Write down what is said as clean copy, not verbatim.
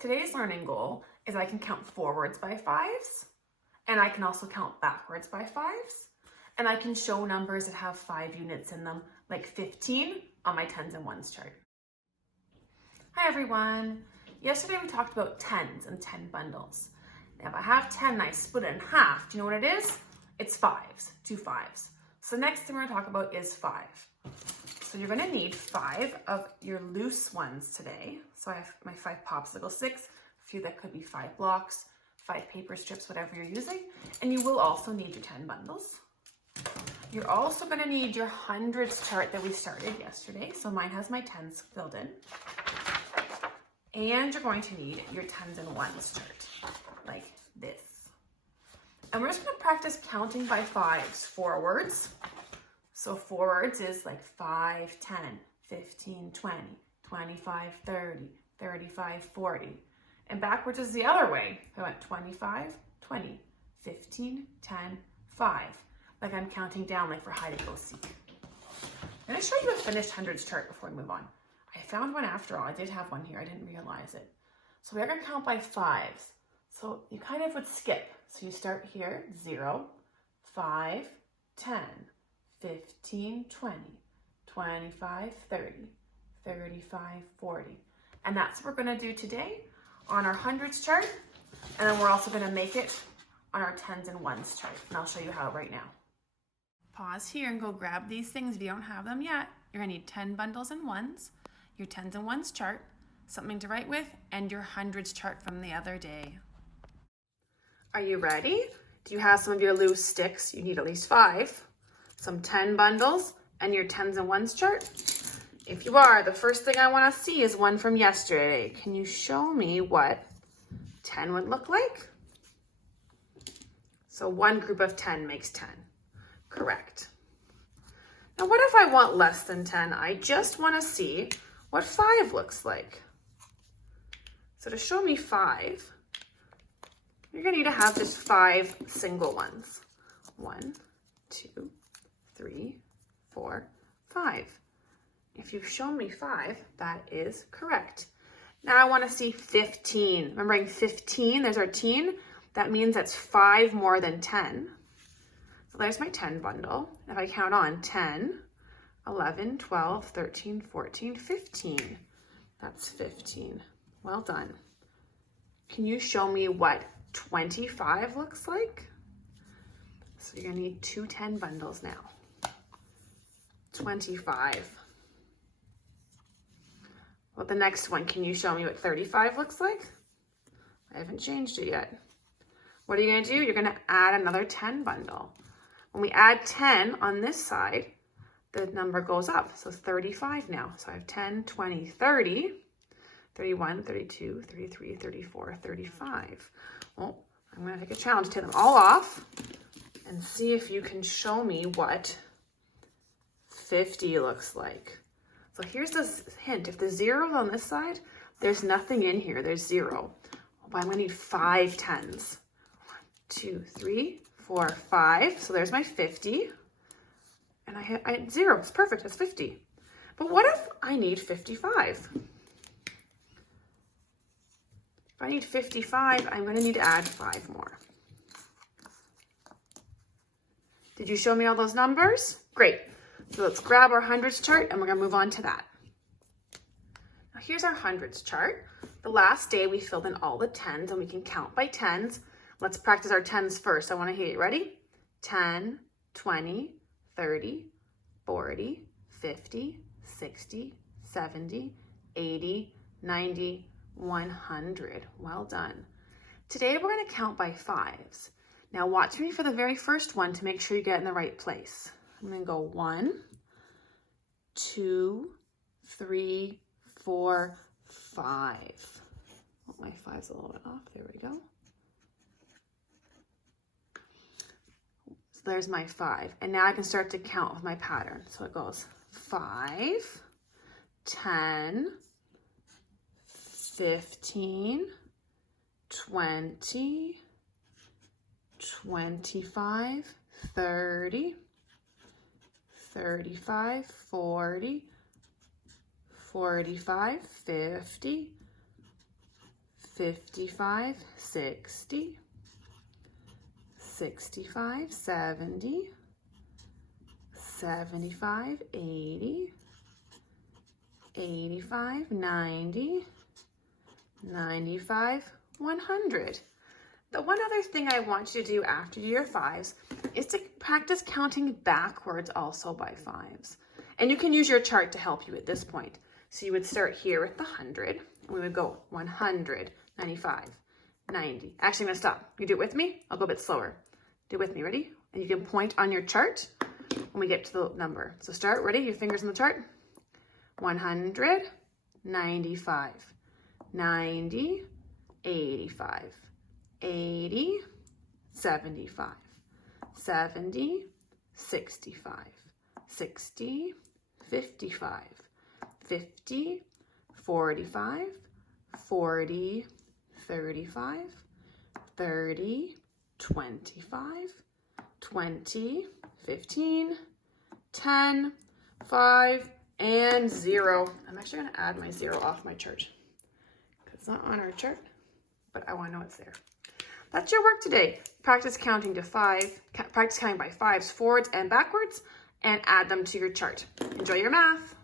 Today's learning goal is I can count forwards by fives, and I can also count backwards by fives, and I can show numbers that have 5 units in them, like 15 on my tens and ones chart. Hi everyone. Yesterday we talked about tens and 10 bundles. Now if I have 10 and I split it in half, do you know what it is? It's fives, 2 5s. So next thing we're going to talk about is 5. So you're going to need 5 of your loose ones today. So I have my 5 popsicle sticks, a few that could be 5 blocks, 5 paper strips, whatever you're using. And you will also need your 10 bundles. You're also going to need your hundreds chart that we started yesterday. So mine has my tens filled in. And you're going to need your tens and ones chart, like this. And we're just going to practice counting by fives forwards. So forwards is like 5, 10, 15, 20, 25, 30, 35, 40. And backwards is the other way. I went 25, 20, 15, 10, 5. Like I'm counting down like for hide and go seek. I'm going to show you a finished hundreds chart before we move on. I found one after all. I did have one here. I didn't realize it. So we're going to count by fives. So you kind of would skip. So you start here, 0, 5, 10, 15, 20, 25, 30, 35, 40. And that's what we're going to do today on our hundreds chart. And then we're also going to make it on our tens and ones chart. And I'll show you how right now. Pause here and go grab these things if you don't have them yet. You're going to need 10 bundles and ones, your tens and ones chart, something to write with, and your hundreds chart from the other day. Are you ready? Do you have some of your loose sticks? You need at least 5. Some 10 bundles and your tens and ones chart? If you are, the first thing I want to see is one from yesterday. Can you show me what 10 would look like? So one group of 10 makes 10. Correct. Now what if I want less than 10? I just want to see what 5 looks like. So to show me 5, you're going to need to have just 5 single ones. 1, 2, 3, 4, 5. If you've shown me 5, that is correct. Now I want to see 15. Remembering 15, there's our teen. That means that's 5 more than 10. So there's my 10 bundle. If I count on 10, 11, 12, 13, 14, 15. That's 15. Well done. Can you show me what 25 looks like? So you're gonna need 2 10 bundles now. 25. Well, the next one, can you show me what 35 looks like? I haven't changed it yet. What are you gonna do? You're gonna add another 10 bundle. When we add 10 on this side, the number goes up. So it's 35 now. So I have 10, 20, 30, 31, 32, 33, 34, 35. Well, I'm gonna take a challenge, take them all off and see if you can show me what 50 looks like. So here's this hint. If the 0 is on this side, there's nothing in here. There's 0. But I'm gonna need 5 10s. 1, 2, 3, 4, 5. So there's my 50. And I had 0. It's perfect. It's 50. But what if I need 55? If I need 55, I'm going to need to add 5 more. Did you show me all those numbers? Great. So let's grab our hundreds chart and we're going to move on to that. Now here's our hundreds chart. The last day we filled in all the 10s and we can count by 10s. Let's practice our 10s first. I want to hear you. Ready? 10, 20, 30, 40, 50, 60, 70, 80, 90, 100. Well done. Today we're going to count by 5s. Now watch me for the very first one to make sure you get in the right place. I'm going to go 1, 2, 3, 4, 5. Oh, my 5's a little bit off. There we go. So there's my 5. And now I can start to count with my pattern. So it goes 5, 10, 15, 20, 25, 30, 35, 40, 45, 50, 55, 60, 65, 70, 75, 80, 85, 90, 95, 100. The one other thing I want you to do after your fives is to practice counting backwards also by fives. And you can use your chart to help you at this point. So you would start here with the 100, and we would go 100, 95, 90. Actually, I'm gonna stop. You do it with me? I'll go a bit slower. Do it with me, ready? And you can point on your chart when we get to the number. So start, ready? Your fingers on the chart. 100, 95, 90, 85, 80, 75, 70, 65, 60, 55, 50, 45, 40, 35, 30, 25, 20, 15, 10, 5, and 0. I'm actually going to add my 0 off my chart because it's not on our chart, but I want to know it's there. That's your work today. Practice counting to 5, practice counting by fives, forwards and backwards, and add them to your chart. Enjoy your math.